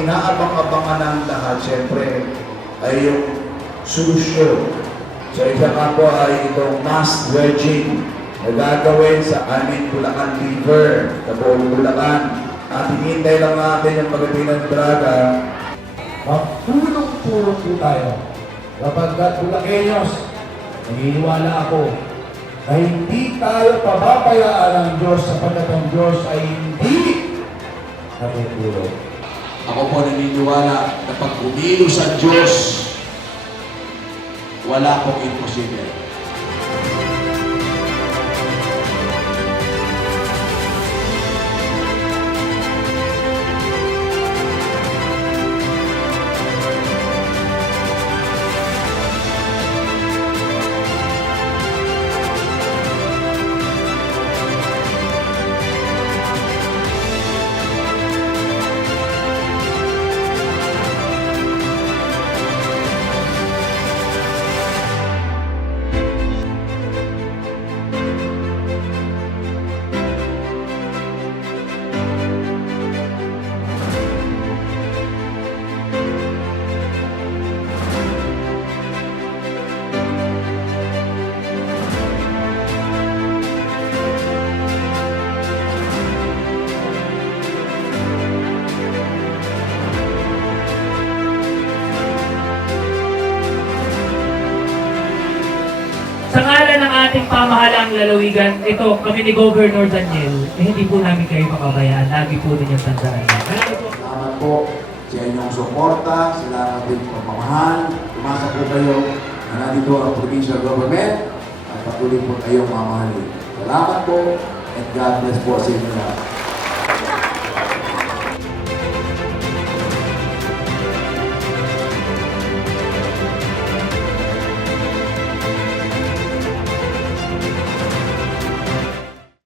Inaabang-abangan ng lahat, syempre, ay yung solusyon. So, isa nga po ay itong mass dredging na gagawin sa aming Bulacan River, sa buong Bulacan. At hinihintay lang natin yung pagdating ng draga. Magtulong-tulong po tayo. Kapag Bulakenyos, naniniwala ako na hindi tayo pababayaan ng Diyos sapagkat ang Diyos ay hindi natutulog. Ako po naniniwala na pag umilos ang Diyos, wala pong imposible. Ng ating pamahalaang lalawigan, ito, kami ni Governor Daniel, eh, hindi po namin kayo makabayaan. Lagi po yung tandaan. Maraming po. Salamat po sa inyong suporta, salamat din sa pamamahal. Tumasa po kayo na nandito ang provincial government at patuloy po kayong mamahalin. Salamat po and God bless po sa inyo.